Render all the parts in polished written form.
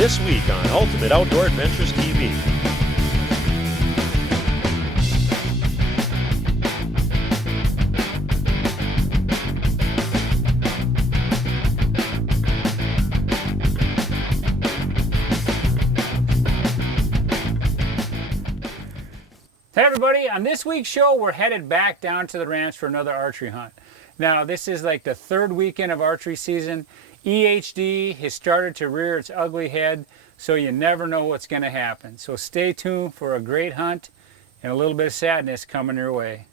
This week on Ultimate Outdoor Adventures TV. Hey everybody, on this week's show we're headed back down to the ranch for another archery hunt. Now this is like the third weekend of archery season. EHD has started to rear its ugly head, so you never know what's going to happen. So stay tuned for a great hunt and a little bit of sadness coming your way.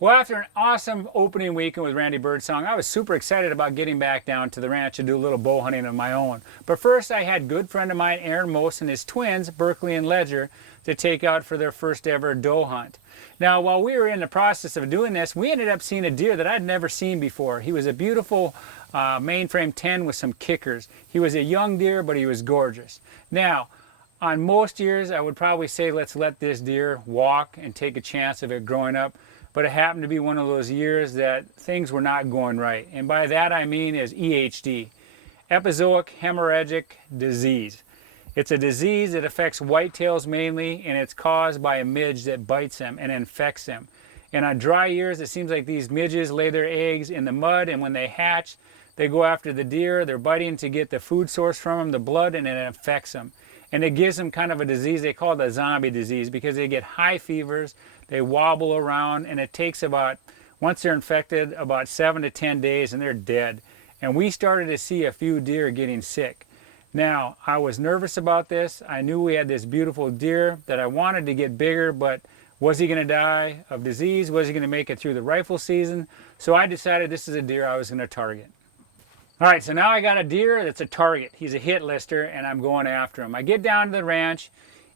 Well, after an awesome opening weekend with Randy Birdsong, I was super excited about getting back down to the ranch to do a little bow hunting of my own. But first, I had good friend of mine, Aaron Most, and his twins, Berkeley and Ledger, to take out for their first ever doe hunt. Now, while we were in the process of doing this, we ended up seeing a deer that I'd never seen before. He was a beautiful mainframe 10 with some kickers. He was a young deer, but he was gorgeous. Now, on most years, I would probably say let's let this deer walk and take a chance of it growing up. But it happened to be one of those years that things were not going right. And by that I mean is EHD, epizootic hemorrhagic disease. It's a disease that affects whitetails mainly, and it's caused by a midge that bites them and infects them. And on dry years, it seems like these midges lay their eggs in the mud, and when they hatch, they go after the deer. They're biting to get the food source from them, the blood, and it infects them. And it gives them kind of a disease, they call it a zombie disease, because they get high fevers, they wobble around, and it takes about, once they're infected, about 7 to 10 days and they're dead. And we started to see a few deer getting sick. Now, I was nervous about this. I knew we had this beautiful deer that I wanted to get bigger, but was he going to die of disease? Was he going to make it through the rifle season? So I decided this is a deer I was going to target. All right, so now I got a deer that's a target. He's a hit lister, and I'm going after him. I get down to the ranch,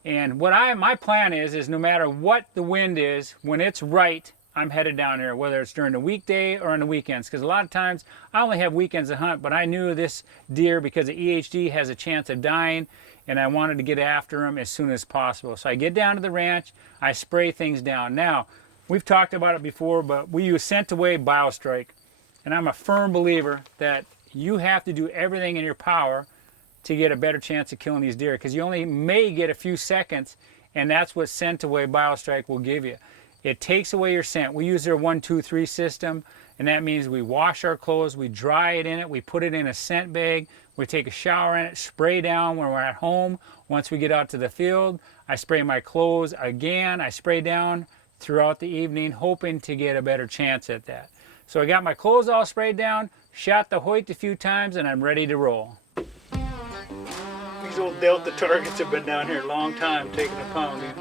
and my plan is no matter what the wind is, when it's right, I'm headed down there, whether it's during the weekday or on the weekends. Because a lot of times, I only have weekends to hunt, but I knew this deer, because the EHD has a chance of dying, and I wanted to get after him as soon as possible. So I get down to the ranch, I spray things down. Now, we've talked about it before, but we use scent away BioStrike. And I'm a firm believer that you have to do everything in your power to get a better chance of killing these deer, because you only may get a few seconds, and that's what scent away BioStrike will give you. It takes away your scent. We use their 1, 2, 3 system, and that means we wash our clothes, we dry it in it, we put it in a scent bag, we take a shower in it, spray down when we're at home. Once we get out to the field, I spray my clothes again, I spray down throughout the evening, hoping to get a better chance at that. So I got my clothes all sprayed down, shot the Hoyt a few times, and I'm ready to roll. These old Delta targets have been down here a long time taking a pounding.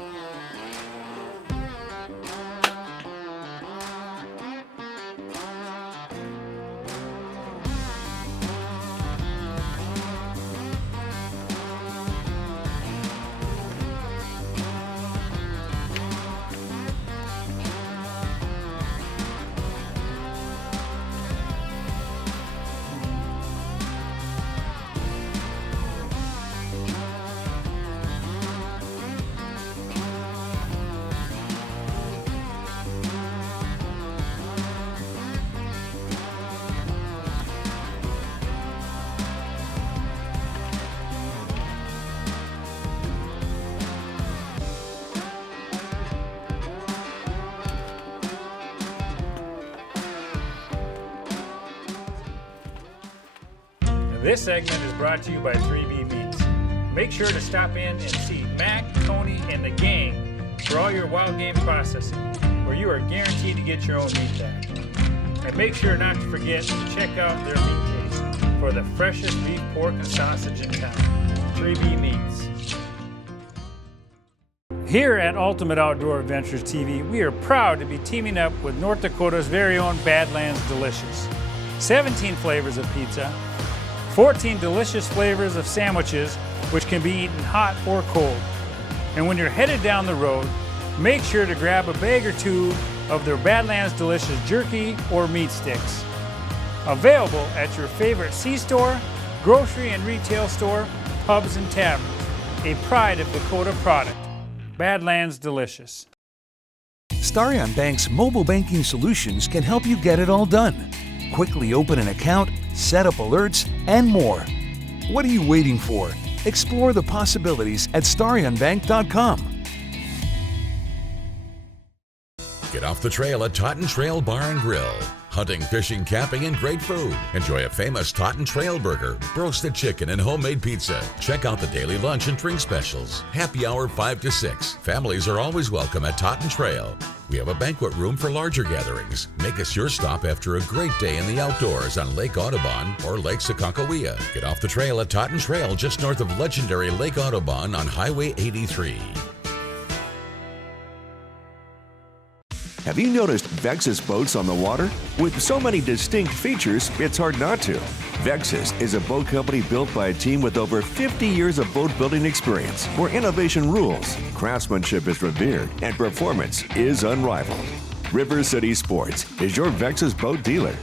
This segment is brought to you by 3B Meats. Make sure to stop in and see Mac, Tony, and the gang for all your wild game processing, where you are guaranteed to get your own meat back. And make sure not to forget to check out their meat case for the freshest beef, pork, and sausage in town. 3B Meats. Here at Ultimate Outdoor Adventures TV, we are proud to be teaming up with North Dakota's very own Badlands Delicious. 17 flavors of pizza, 14 delicious flavors of sandwiches, which can be eaten hot or cold. And when you're headed down the road, make sure to grab a bag or two of their Badlands Delicious jerky or meat sticks. Available at your favorite C-store, grocery and retail store, pubs and taverns. A pride of Dakota product. Badlands Delicious. Starion Bank's mobile banking solutions can help you get it all done. Quickly open an account, set up alerts, and more. What are you waiting for? Explore the possibilities at StarionBank.com. Get off the trail at Totten Trail Bar and Grill. Hunting, fishing, camping, and great food. Enjoy a famous Totten Trail burger, roasted chicken, and homemade pizza. Check out the daily lunch and drink specials. Happy hour 5 to 6. Families are always welcome at Totten Trail. We have a banquet room for larger gatherings. Make us your stop after a great day in the outdoors on Lake Audubon or Lake Sakakawea. Get off the trail at Totten Trail just north of legendary Lake Audubon on Highway 83. Have you noticed Vexus boats on the water? With so many distinct features, it's hard not to. Vexus is a boat company built by a team with over 50 years of boat building experience, where innovation rules, craftsmanship is revered, and performance is unrivaled. River City Sports is your Vexus boat dealer.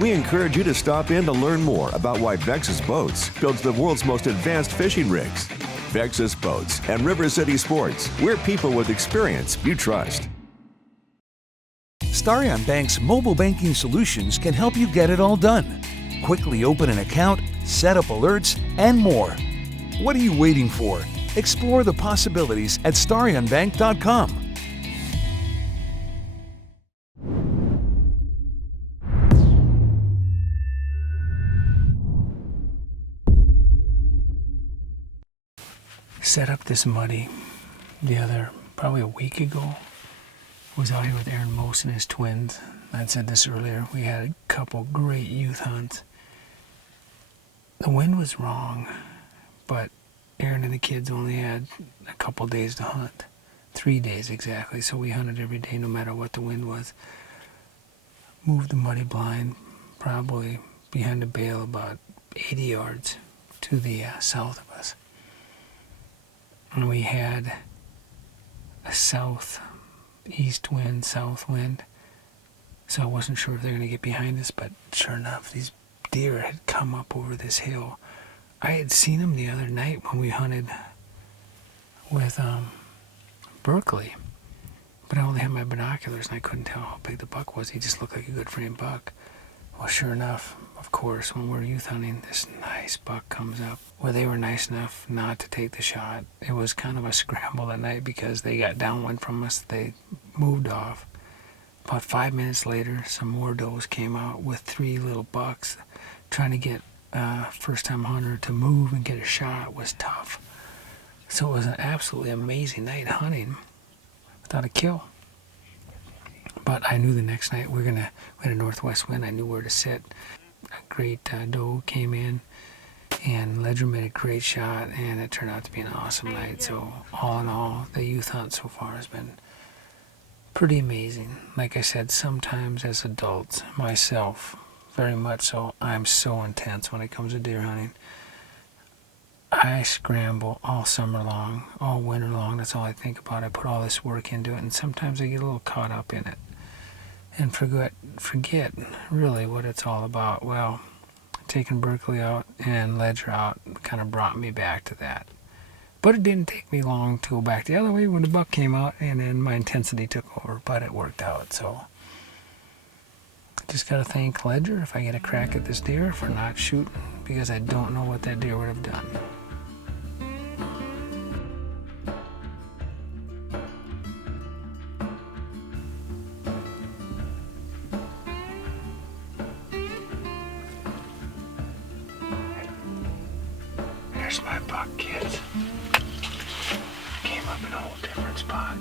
We encourage you to stop in to learn more about why Vexus Boats builds the world's most advanced fishing rigs. Vexus Boats and River City Sports, we're people with experience you trust. Starion Bank's mobile banking solutions can help you get it all done. Quickly open an account, set up alerts, and more. What are you waiting for? Explore the possibilities at StarionBank.com. Set up this muddy probably a week ago. Was out here with Aaron Mose and his twins. I said this earlier. We had a couple great youth hunts. The wind was wrong, but Aaron and the kids only had a couple days to hunt. 3 days exactly, so we hunted every day no matter what the wind was. Moved the muddy blind probably behind a bale about 80 yards to the south of us. And we had a south-east wind, south wind. So I wasn't sure if they were going to get behind us, but sure enough, these deer had come up over this hill. I had seen them the other night when we hunted with Berkeley, but I only had my binoculars and I couldn't tell how big the buck was. He just looked like a good frame buck. Well, sure enough, of course, when we're youth hunting, this nice buck comes up. Well, they were nice enough not to take the shot. It was kind of a scramble that night because they got downwind from us. They moved off. About 5 minutes later, some more does came out with 3 little bucks. Trying to get a first-time hunter to move and get a shot was tough. So it was an absolutely amazing night hunting without a kill. But I knew the next night we had a northwest wind. I knew where to sit. A great doe came in, and Ledger made a great shot, and it turned out to be an awesome night. So all in all, the youth hunt so far has been pretty amazing. Like I said, sometimes as adults, myself, very much so, I'm so intense when it comes to deer hunting. I scramble all summer long, all winter long. That's all I think about. I put all this work into it, and sometimes I get a little caught up in it and forget really what it's all about. Well, taking Berkeley out and Ledger out kind of brought me back to that. But it didn't take me long to go back the other way when the buck came out, and then my intensity took over, but it worked out. So I just got to thank Ledger if I get a crack at this deer for not shooting, because I don't know what that deer would have done. There's my buck, kids. Came up in a whole different spot.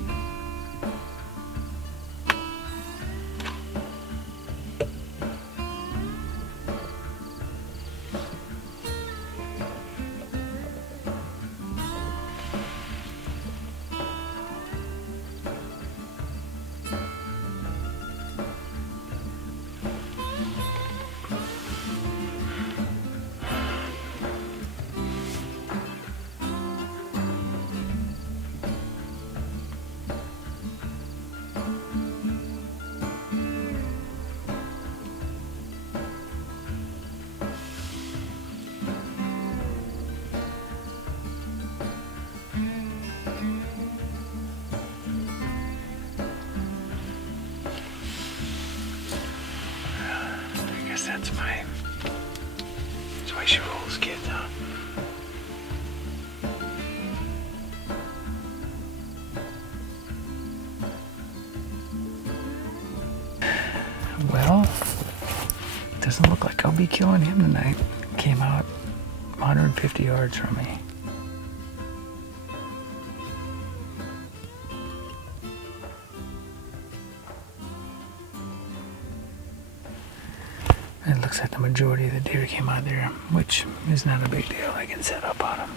That's why she rolls, kids, huh? Well, doesn't look like I'll be killing him tonight. Came out 150 yards from me. It looks like the majority of the deer came out there, which is not a big deal. I can set up on them.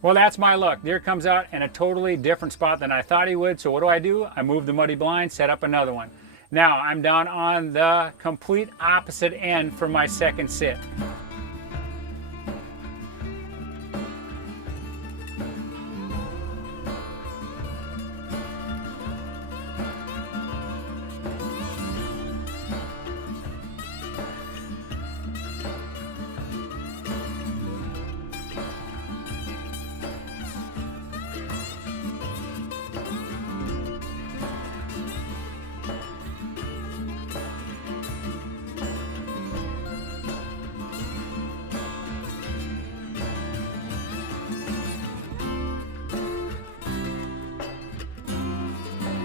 Well, that's my luck. Deer comes out in a totally different spot than I thought he would. So what do? I move the muddy blind, set up another one. Now I'm down on the complete opposite end for my second sit.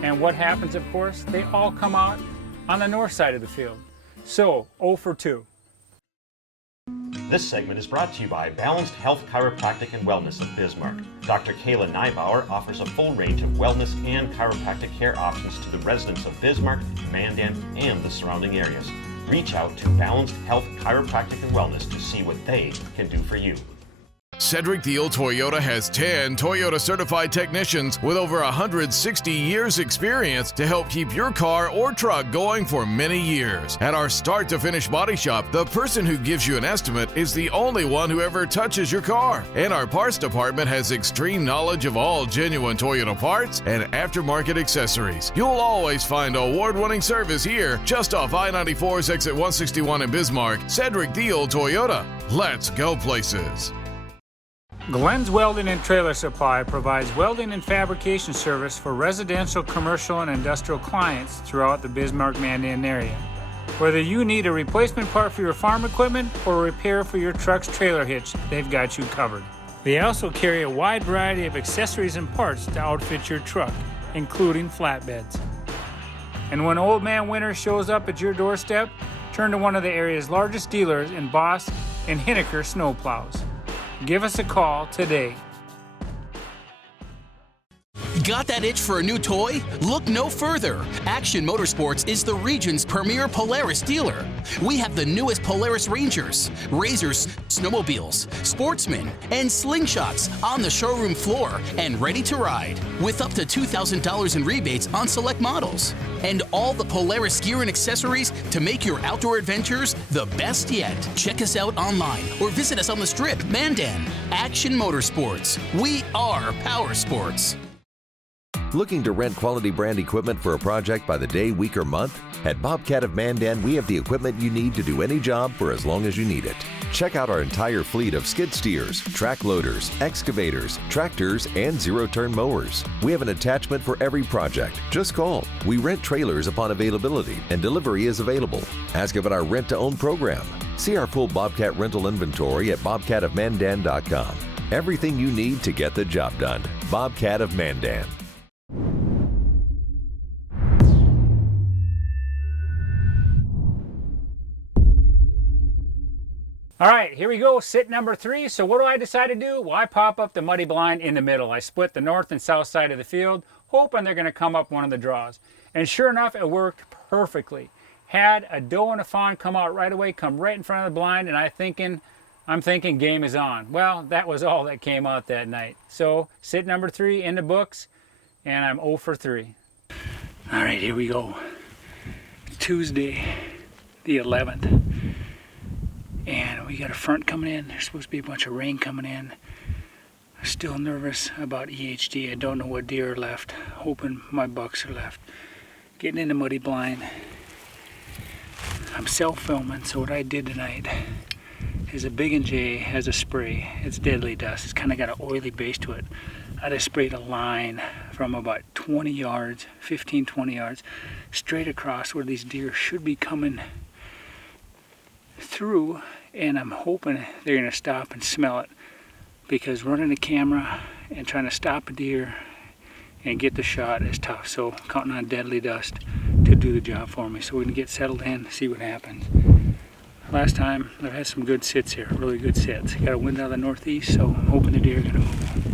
And what happens, of course? They all come out on the north side of the field. So, 0 for 2. This segment is brought to you by Balanced Health Chiropractic and Wellness of Bismarck. Dr. Kayla Neibauer offers a full range of wellness and chiropractic care options to the residents of Bismarck, Mandan, and the surrounding areas. Reach out to Balanced Health Chiropractic and Wellness to see what they can do for you. Cedric Thiel Toyota has 10 Toyota certified technicians with over 160 years experience to help keep your car or truck going for many years. At our start to finish body shop, the person who gives you an estimate is the only one who ever touches your car. And our parts department has extreme knowledge of all genuine Toyota parts and aftermarket accessories. You'll always find award-winning service here, just off I-94's exit 161 in Bismarck. Cedric Thiel Toyota. Let's go places. Glenn's Welding and Trailer Supply provides welding and fabrication service for residential, commercial, and industrial clients throughout the Bismarck-Mandan area. Whether you need a replacement part for your farm equipment or repair for your truck's trailer hitch, they've got you covered. They also carry a wide variety of accessories and parts to outfit your truck, including flatbeds. And when Old Man Winter shows up at your doorstep, turn to one of the area's largest dealers in Boss and Hinneker snowplows. Give us a call today. Got that itch for a new toy? Look no further. Action Motorsports is the region's premier Polaris dealer. We have the newest Polaris Rangers, Razors, snowmobiles, sportsmen, and slingshots on the showroom floor and ready to ride, with up to $2,000 in rebates on select models. And all the Polaris gear and accessories to make your outdoor adventures the best yet. Check us out online or visit us on the Strip, Mandan. Action Motorsports. We are power sports. Looking to rent quality brand equipment for a project by the day, week, or month? At Bobcat of Mandan, we have the equipment you need to do any job for as long as you need it. Check out our entire fleet of skid steers, track loaders, excavators, tractors, and zero-turn mowers. We have an attachment for every project. Just call. We rent trailers upon availability, and delivery is available. Ask about our rent-to-own program. See our full Bobcat rental inventory at bobcatofmandan.com. Everything you need to get the job done. Bobcat of Mandan. here we go, sit number 3. So what do I decide to do? Well, I pop up the muddy blind in the middle. I split the north and south side of the field, hoping they're going to come up one of the draws. And sure enough, it worked perfectly. Had a doe and a fawn come out right away, come right in front of the blind, and I'm thinking game is on. Well, that was all that came out that night. So sit number 3 in the books, and I'm 0 for 3. All right, here we go. Tuesday, the 11th. And we got a front coming in. There's supposed to be a bunch of rain coming in. Still nervous about EHD. I don't know what deer are left. Hoping my bucks are left. Getting in the muddy blind. I'm self-filming, so what I did tonight is a Big & J has a spray. It's deadly dust. It's kind of got an oily base to it. I just sprayed a line from about 20 yards, 15, 20 yards, straight across where these deer should be coming through, and I'm hoping they're going to stop and smell it, because running the camera and trying to stop a deer and get the shot is tough. So counting on deadly dust to do the job for me. So we're going to get settled in, see what happens. Last time I've had some good sits here, really good sits. Got a wind out of the northeast, so I'm hoping the deer are going to move.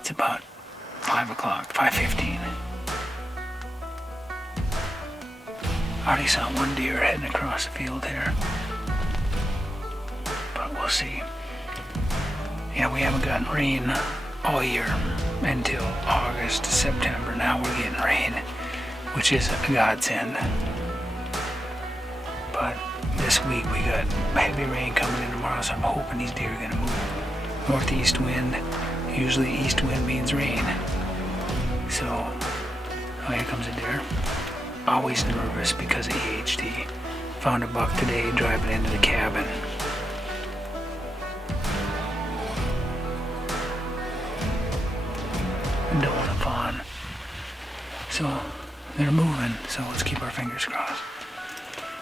It's about 5 o'clock, 5:15. I already saw one deer heading across the field here, but we'll see. Yeah, we haven't gotten rain all year until August, September. Now we're getting rain, which is a godsend. But this week we got heavy rain coming in tomorrow, so I'm hoping these deer are gonna move. Northeast wind. Usually east wind means rain. So, oh, here comes a deer. Always nervous because of EHD. Found a buck today driving into the cabin. And don't want to fawn. So, they're moving, so let's keep our fingers crossed.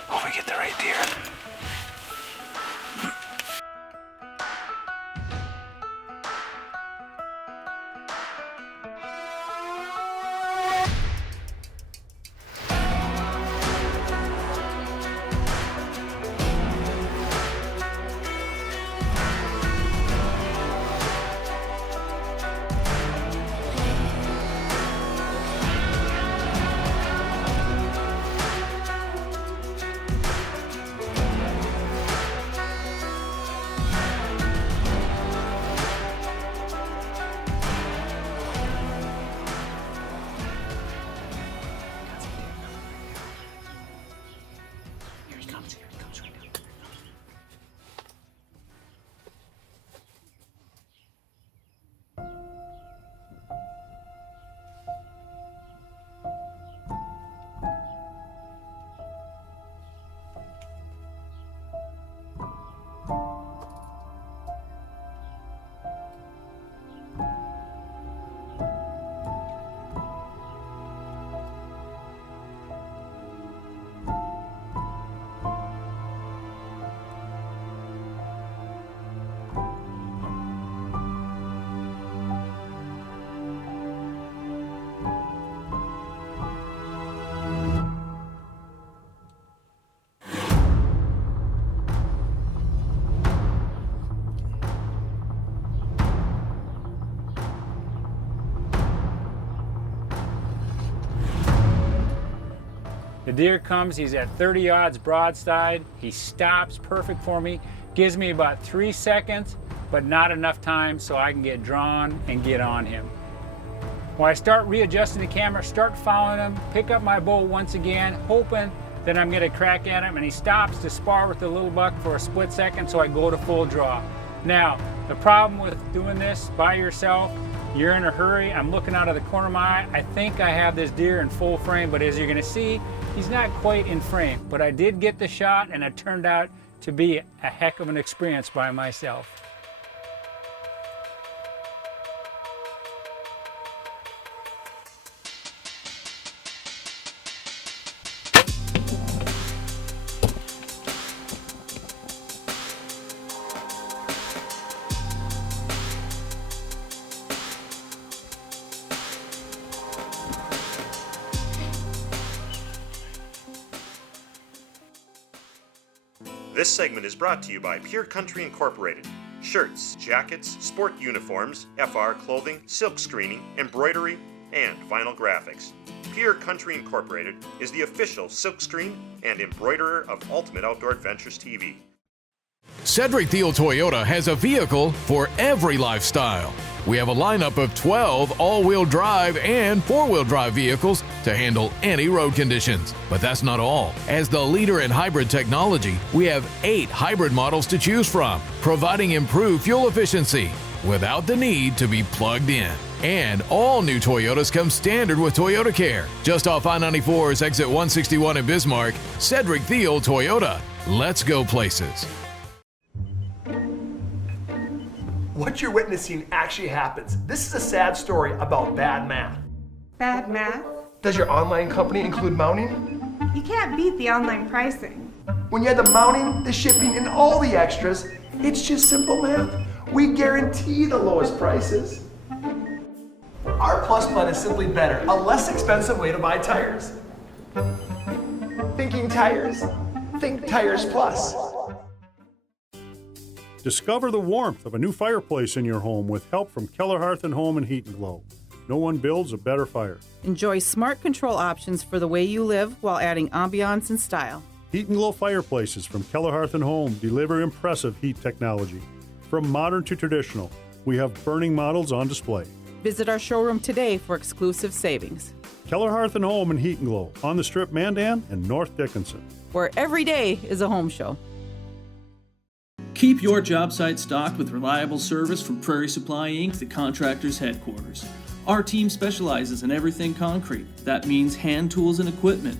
Hope we get the right deer. The deer comes, he's at 30 yards broadside. He stops perfect for me. Gives me about 3 seconds, but not enough time so I can get drawn and get on him. When I start readjusting the camera, start following him, pick up my bow once again, hoping that I'm gonna crack at him, and he stops to spar with the little buck for a split second, so I go to full draw. Now, the problem with doing this by yourself, you're in a hurry, I'm looking out of the corner of my eye, I think I have this deer in full frame, but as you're gonna see, he's not quite in frame. But I did get the shot, and it turned out to be a heck of an experience by myself. This segment is brought to you by Pure Country Incorporated. Shirts, jackets, sport uniforms, FR clothing, silk screening, embroidery, and vinyl graphics. Pure Country Incorporated is the official silkscreen and embroiderer of Ultimate Outdoor Adventures TV. Cedric Thiel Toyota has a vehicle for every lifestyle. We have a lineup of 12 all-wheel drive and four-wheel drive vehicles to handle any road conditions. But that's not all. As the leader in hybrid technology, we have 8 hybrid models to choose from, providing improved fuel efficiency without the need to be plugged in. And all new Toyotas come standard with Toyota Care. Just off I-94's exit 161 in Bismarck, Cedric Thiel Toyota. Let's go places. What you're witnessing actually happens. This is a sad story about bad math. Bad math? Does your online company include mounting? You can't beat the online pricing. When you add the mounting, the shipping, and all the extras, it's just simple math. We guarantee the lowest prices. Our Plus plan is simply better, a less expensive way to buy tires. Thinking tires? Think Tires Plus. Discover the warmth of a new fireplace in your home with help from Keller Hearth & Home and Heat & Glow. No one builds a better fire. Enjoy smart control options for the way you live while adding ambiance and style. Heat & Glow fireplaces from Keller Hearth & Home deliver impressive heat technology. From modern to traditional, we have burning models on display. Visit our showroom today for exclusive savings. Keller Hearth & Home and Heat & Glow on the Strip Mandan and North Dickinson. Where every day is a home show. Keep your job site stocked with reliable service from Prairie Supply Inc., the contractor's headquarters. Our team specializes in everything concrete. That means hand tools and equipment,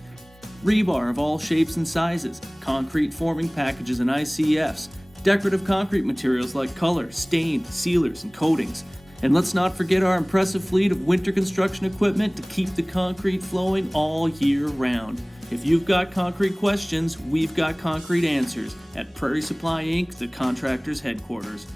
rebar of all shapes and sizes, concrete forming packages and ICFs, decorative concrete materials like color, stain, sealers, and coatings. And let's not forget our impressive fleet of winter construction equipment to keep the concrete flowing all year round. If you've got concrete questions, we've got concrete answers at Prairie Supply Inc., the contractor's headquarters.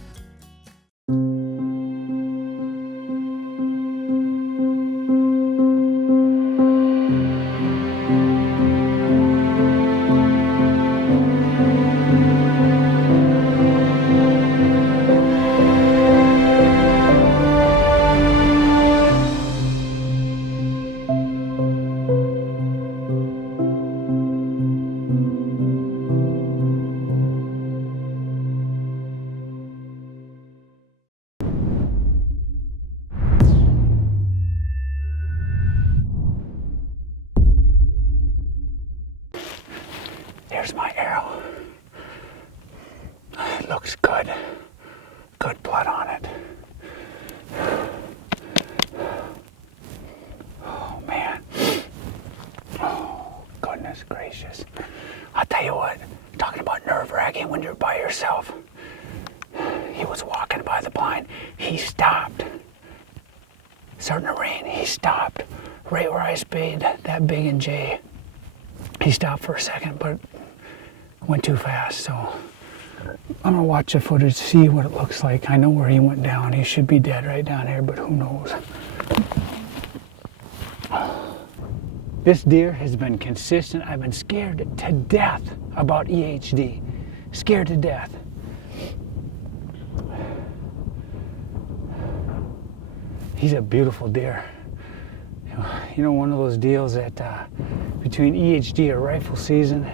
There's my arrow. It looks good. Good blood on it. Oh, man. Oh, goodness gracious. I'll tell you what, talking about nerve-wracking when you're by yourself. He was walking by the blind. He stopped. Starting to rain. He stopped right where I spayed that big and J. He stopped for a second, but went too fast, so I'm gonna watch the footage, see what it looks like. I know where he went down. He should be dead right down here, but who knows? This deer has been consistent. I've been scared to death about EHD. Scared to death. He's a beautiful deer. You know, one of those deals that between EHD or rifle season,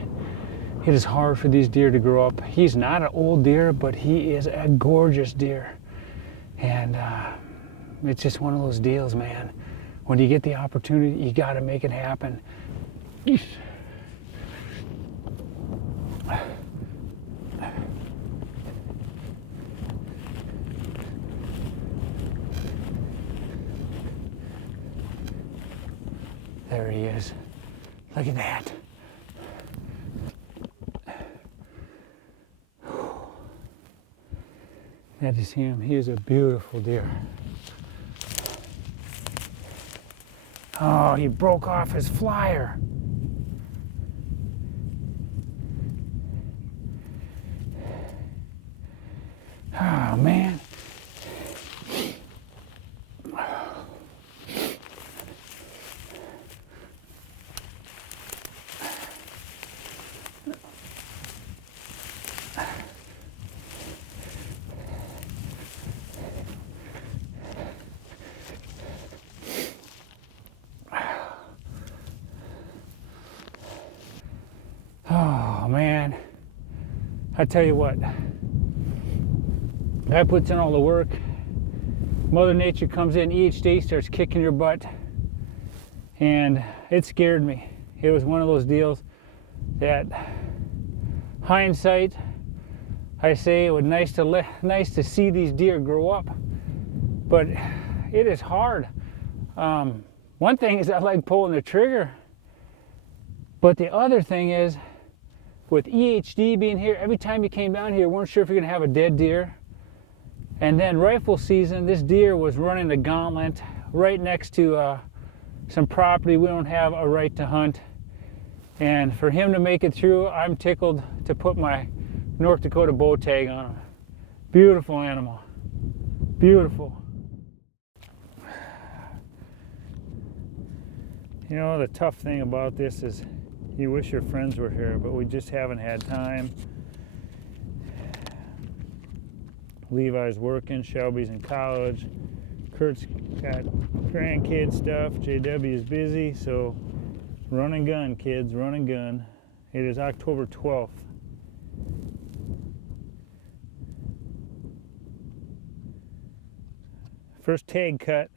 it is hard for these deer to grow up. He's not an old deer, but he is a gorgeous deer. And it's just one of those deals, man. When you get the opportunity, you got to make it happen. There he is. Look at that. That is him. He is a beautiful deer. Oh, he broke off his flyer. Oh, man. man, I tell you what, guy puts in all the work. Mother Nature comes in each day, starts kicking your butt, and it scared me. It was one of those deals that, hindsight, I say it was nice to see these deer grow up, but it is hard. One thing is I like pulling the trigger, but the other thing is, with EHD being here, every time you came down here, you weren't sure if you're gonna have a dead deer. And then rifle season, this deer was running the gauntlet right next to some property we don't have a right to hunt. And for him to make it through, I'm tickled to put my North Dakota bow tag on him. Beautiful animal, beautiful. You know, the tough thing about this is you wish your friends were here, but we just haven't had time. Levi's working, Shelby's in college, Kurt's got grandkid stuff, JW is busy, so run and gun, kids, run and gun. It is October 12th. First tag cut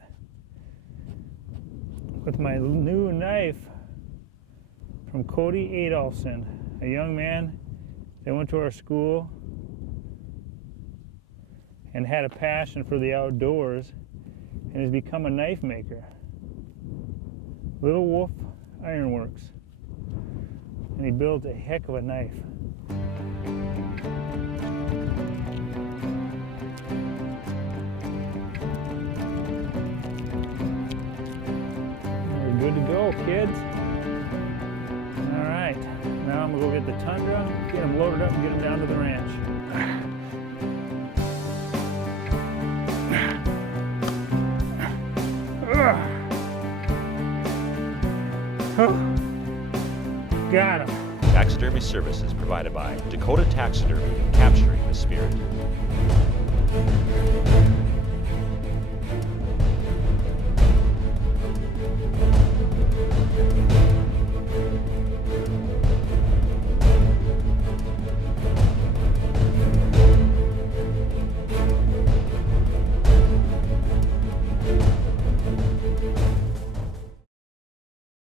with my new knife from Cody Adolfson, a young man that went to our school and had a passion for the outdoors and has become a knife maker. Little Wolf Ironworks. And he built a heck of a knife. We're good to go, kids. All right, now I'm gonna go get the Tundra, get them loaded up and get them down to the ranch. Got him. Taxidermy services provided by Dakota Taxidermy, capturing the spirit.